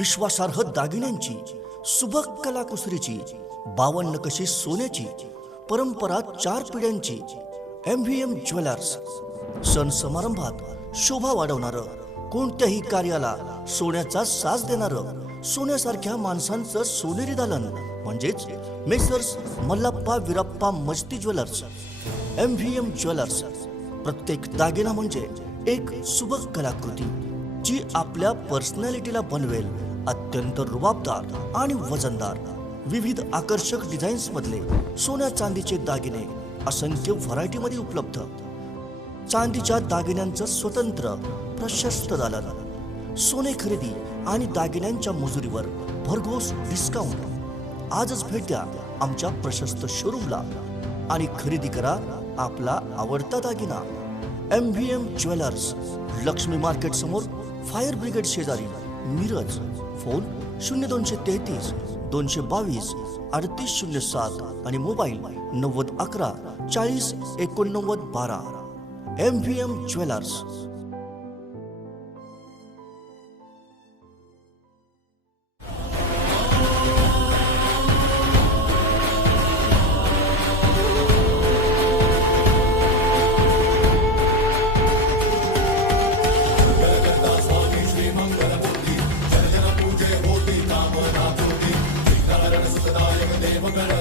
विश्वासार्ह दागिन्यांची सुबक कलाकुसरीची बावन्न कशी सोन्याची परंपरा चार पिढ्यांची एम व्ही एम ज्वेलर्स सण समारंभात शोभा वाढवणारं कोणत्याही कार्याला सोन्याचा साज देणारं सोन्यासारख्या माणसांचं सोनेरी दालन म्हणजेच messrs Mallappa Virappa Masti jewellers M V M jewellers प्रत्येक दागिना म्हणजे एक सुबक कलाकृती जी आपल्या पर्सनॅलिटीला बनवेल अत्यंत रुबाबदार आणि वजनदार विविध आकर्षक डिझाईन्स मधले सोन्या चांदीचे दागिने असंख्य व्हरायटीमध्ये उपलब्ध चांदीच्या दागिन्यांचं स्वतंत्र प्रशस्त दालन सोने खरेदी आणि दागिन्यांच्या मजुरीवर भरघोस डिस्काउंट आजच भेट द्या आमच्या प्रशस्त शोरूमला आणि खरेदी करा आपला आवडता दागिना M V M jewellers Lakshmi market समोर फायर ब्रिगेड शेजारी मिरज फोन शून्य दोनशे तेहतीस दोनशे बावीस अडतीस शून्य सात आणि मोबाईल नव्वद अकरा चाळीस एकोणनव्वद बारा M V M jewellers Levo, pero